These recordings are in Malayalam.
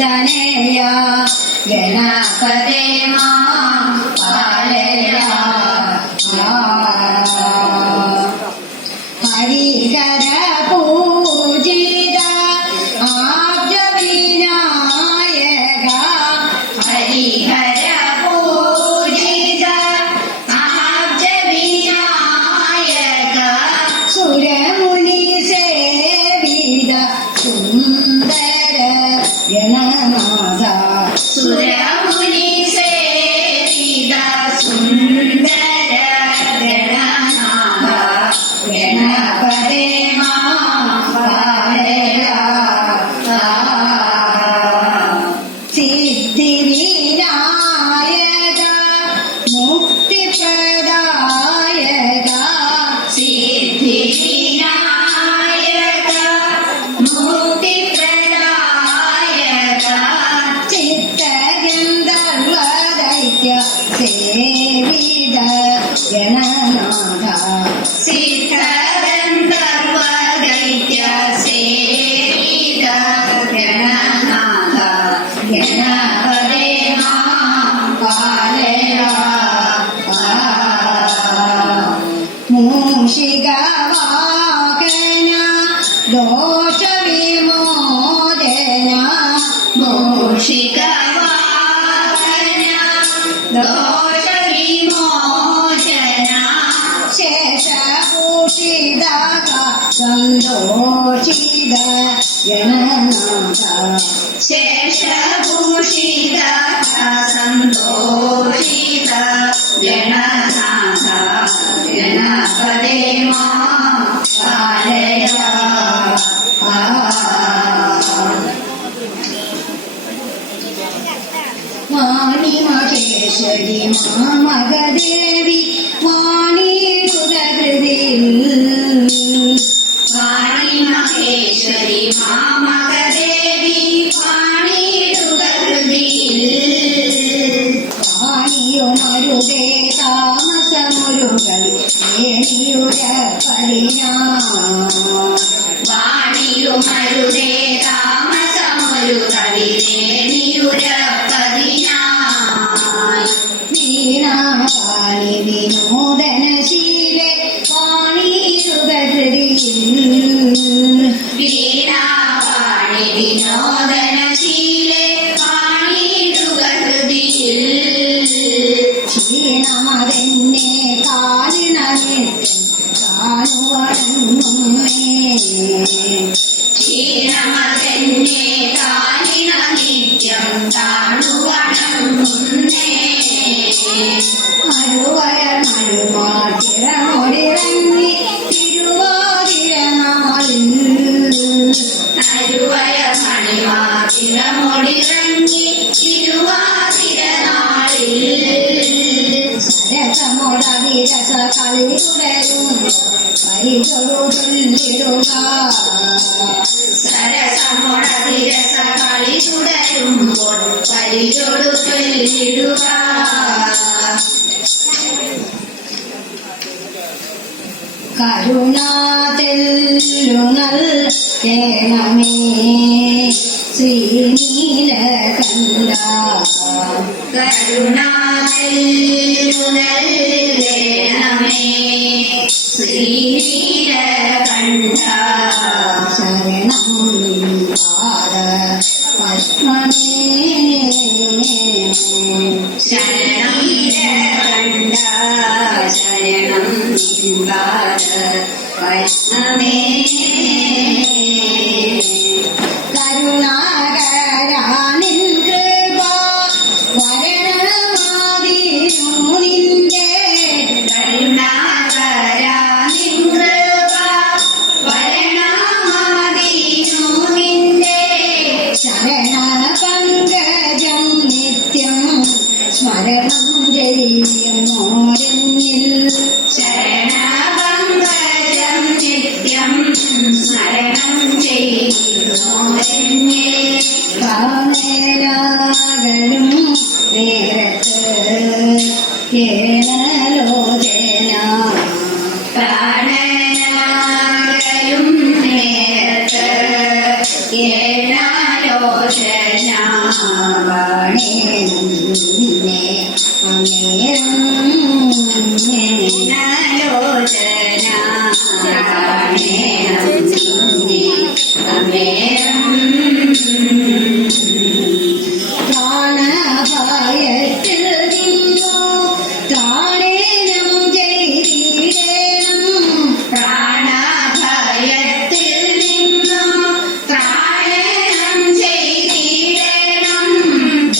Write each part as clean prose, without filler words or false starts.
തനയ ഗണപതേ മാം പാലയ ഹരിഹര പൂജിത ആബ്ജ വിനായക ഹരിഹര പൂജിത ആബ്ജ വിനായക സുരമുനി സേവിത സുന്ദര ഗണനാഥ സുരമുനി സേവിത സുന്ദര ഗണനാഥ ഗണപതേ മാം പാലയ സിദ്ധിവിനായക മുക്തിപ്രദായക സിദ്ധിവിനായക മുക്തിപ്രദായക ചിത്തഗന്ധർവദൈത്യ സേവിത ഗണനാഥ സിദ്ധഗന്ധർവദൈത്യ സേവിത ഗണനാഥ ഗണപതേ മാം പാലയ മൂഷികവാഹന ദോഷവിമോചന മൂഷികവാഹന ദോഷവിമോചന ശേഷഭൂഷിത സന്തോഷിത ഗണനാഥ ശേഷഭൂഷിത സന്തോഷിത ഗണനാഥ ഗണപതേ മാം പാലയ വാണി മഹേശ്വരി മാമകദേവി വാണിരുതകൃതിയിൽ വാണി മഹേശ്വരി മാമകദേവി വാണിരുതകൃതിയിൽ വാണിയുമരുതേ താമസമുരുകൾ ഏണിയുരപ്പടിനാ വാണിയുമരുതേ താമസമുരുകൾ ഏണിയുരപ്പടിനാ വീണാവാണി വിനോദനശീലെ വാണിരുതകൃതിയിൽ വീണാവാണി വിനോദനശീലെ വാണിരുതകൃതിയിൽ ക്ഷീണമതെന്നെ കാലിനനിത്യം കാണുവണങ്ങുന്നേ ക്ഷീണമതെന്നെ കാലിനനിത്യം കാണുവണങ്ങുന്നേ മരുവയ മരുമാതിരമൊടിറങ്ങി തിരുവാതിരനാളിൽ അരുവയ മണിമാതിരമൊടിറങ്ങി തിരുവാതിരനാളിൽ സരസമൊടവിരസ കളി തുടരും പരിചൊടു ചൊല്ലിടുക സരസമൊടവിരസ കളി തുടരുമ്പോൾ പരിചൊടു ചൊല്ലിടുക കരുണാതെല്ലുനൽ കേണമേ ശ്രീനീലകണ്ഠ കരുണാതെല്ലുനൽ കേണമേ ശ്രീനീലകണ്ഠ ശരണം പാദ പത്മമേ ശരണം നീലകണ്ഠ ശരണം പാദ പത്മമേ കരുണാകരാനിൻ കൃപ വരണമാതിരു നിന്റെ കരുണാകരാനിൻ കൃപ വരണമാതിരു നിന്റെ ശരണ പങ്കജം നിത്യം സ്മരണം ചെയ്യുന്നോരെന്നിൽ ശരണ പങ്കജം നിത്യം സ്മരണം ചെയ്യുന്നോരെന്നിൽ കാമേലാകലും നേരത്ത് കേണലോചന പ്രാണനാകലും നേരത്ത് കേണാലോചന നിന്നെ അന്നേരം ആലോചന അന്നേരം പ്രാണഭയത്തിൽ നിന്നു ത്രാണേനം ചെയ്തിടേണം പ്രാണഭയത്തിൽ നിന്നു ത്രാണേനം ചെയ്തിടണം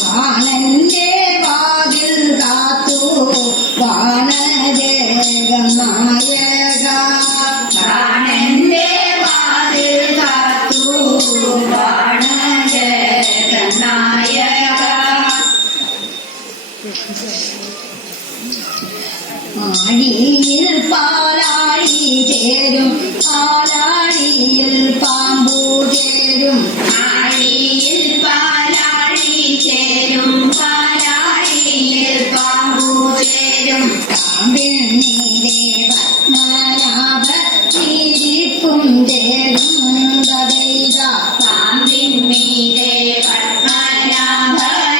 ബാണന്റെ വാതിൽ കാത്തു ബാണജഗനായക ബാണന്റെ വാതിൽ കാത്തു ബാണജഗനായക ആഴിയിൽ പാലാഴി ചേരും പാലാഴിയിൽ പാമ്പു ചേരും ആഴിയിൽ പാലാഴി ചേരും പാലാഴിയിൽ പാമ്പു ചേരും പാമ്പിൽ നീരേ പത്മനാഭ നീരിപ്പും ചേരും ദൈവ പാമ്പിൻ മീരേ പത്മനാഭ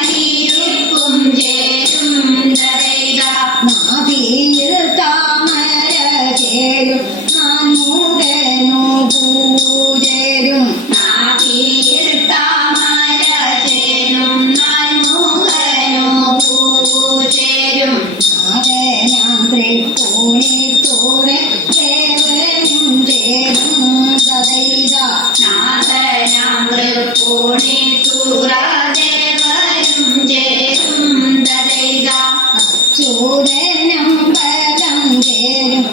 നീരിപ്പും ചേരും ദൈവ നാഭിയിൽ താമര ചേരും നാമൂടനു പൂജേരും നാഭിയിൽ താമര ചേരും നാമൂടനു പൂജേരും നാദനം തൃപ്പൂണിത്തൂരെ ദേവനും ചേരും ദൈവ നാദനം തൃപ്പൂണിത്തൂര ദേവനും ചേരും ദൈവ അച്യുതനം പദം ചേരും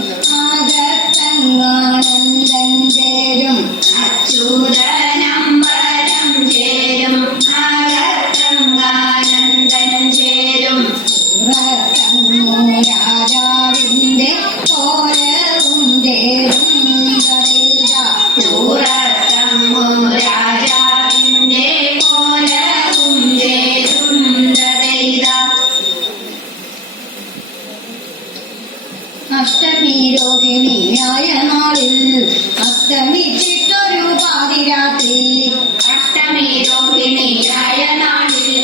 ആകത്തങ്ങാനന്ദൻ ചേരും അച്യുതനം പദം ചേരും ആകത്തങ്ങാനന്ദൻ ചേരും രാജാവിന്റെ കോലവും ചേരും രാജാവിന്റെ കോലവും ചേരും അഷ്ടമി രോഹിണിയായ നാളിൽ അഷ്ടമിച്ചിട്ടൊരു പാതിരാത്രി അഷ്ടമി രോഹിണിയായ നാളിൽ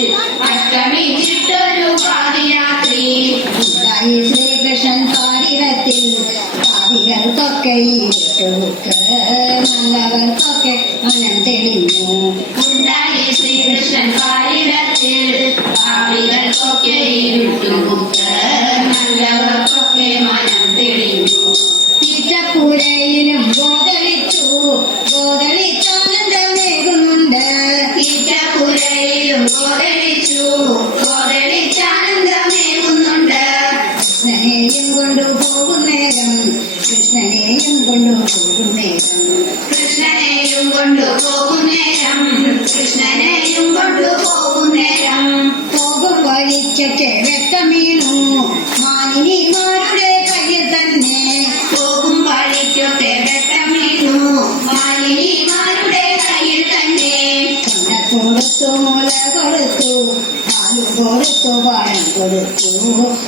അഷ്ടമിച്ചിട്ടൊരു പാതിരാത്രി ഉണ്ടായി ശ്രീകൃഷ്ണൻ പാരിടത്തിൽ പാതികൾക്കൊക്കെ ഇട്ടുമുക്ക് നല്ലവർക്കൊക്കെ മനം തെളിഞ്ഞു ഉണ്ടായി ശ്രീകൃഷ്ണൻ പാരിടത്തിൽ പാവികൾക്കൊക്കെ ഇട്ടുമുക്ക് നല്ലവർക്കൊക്കെ മനം തെളിഞ്ഞു തീറ്റപ്പുരയിലും ഗോതളിച്ചു ഗോതളിച്ചാനന്ദമേകുന്നുണ്ട് തീറ്റപ്പുരയിലും ഗോതളിച്ചു ഗോതളിച്ചാനന്ദമേകുന്നുണ്ട് കൃഷ്ണനെയും കൊണ്ടുപോകും നേരം കൃഷ്ണനെയും കൊണ്ടുപോകും നേരം കൃഷ്ണനെയും കൊണ്ടുപോകും നേരം കൃഷ്ണനെയും കൊണ്ടുപോകും നേരം പോകും വഴിക്കൊക്കെ വെട്ടമീണു മാനിനിമാരുടെ കയ്യിൽ തന്നെ പോകും വഴിക്കൊക്കെ വെട്ടമീണു മാനിനിമാരുടെ കയ്യിൽ തന്നെ കൊണ്ട കൊടുത്തു മുല കൊടുത്തു പാലു കൊടുത്തു പഴം കൊടുത്തു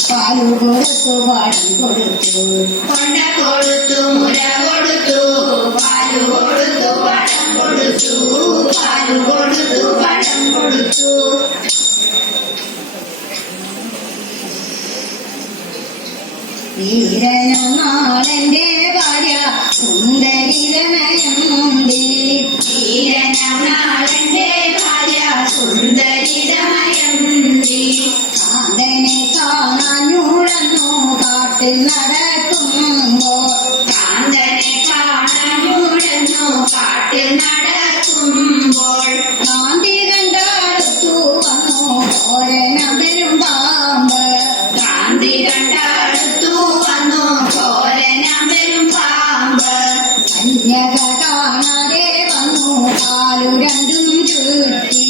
പാലു കൊടുത്തു പഴം കൊടുത്തു കൊണ്ട കൊടുത്തു മുല കൊടുത്തു പാലു കൊടുത്തു പഴം കൊടുത്തു പാലു കൊടുത്തു പഴം കൊടുത്തു വീരനാളന്റെ ഭാര്യ സുന്ദരിതമയമുണ്ടി വീരനാളന്റെ ഭാര്യ സുന്ദരിതമയമുണ്ടി കാന്തനെ കാണാഞ്ഞൂഴന്നു കാട്ടിൽ നടക്കുമ്പോൾ കാന്തനെ കാണാഞ്ഞൂഴന്നു കാട്ടിൽ നടക്കുമ്പോൾ കാന്തി കണ്ടടുത്തു വന്നു ഓരനവരും പാമ്പ് കാന്തി കണ്ടടുത്തു വന്നു ഓരനവരും പാമ്പ് കന്യക കാണാതെ വന്നു കാലു രണ്ടും ചുറ്റി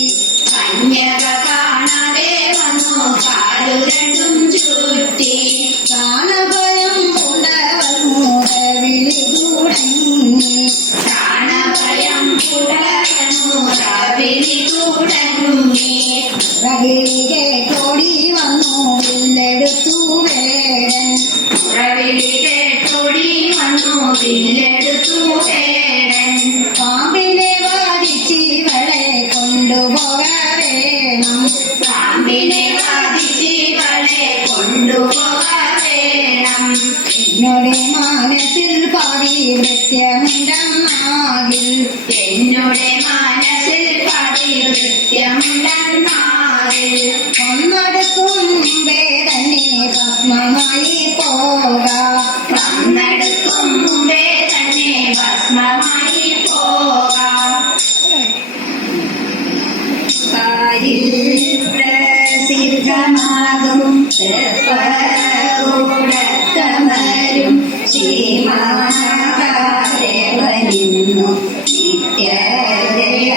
കന്യക കാണാതെ വന്നു കാലു രണ്ടും ചുറ്റി പ്രാണഭയം ഉണ്ടവൾ മൂടവിളി തുടങ്ങി പ്രാണഭയം ഉടവൾ മൂടവിളി തുടങ്ങി പ്രവിളികെ തോടി വന്നു വില്ലെടുത്തു വേടൻ പ്രവിളികെ തോടി വന്നു വില്ലെടുത്തു വേടൻ പാമ്പിനെ വാദിച്ചിവളെ കൊണ്ടുപോക നമ്മുടെ മനസ്സിൽ പതിവൃത്യമുണ്ടെന്നാറിൽ ഒന്നെടുക്കും മുമ്പേ തന്നെ ഭസ്മമായി പോകാം ഒന്നെടുക്കും മുമ്പേ തന്നെ ഭസ്മമായി പോകാം പ്രസിദ്ധമാകും കൂടത്തമരും ശ്രീമഹാദേവനിന്നു നിത്യജയ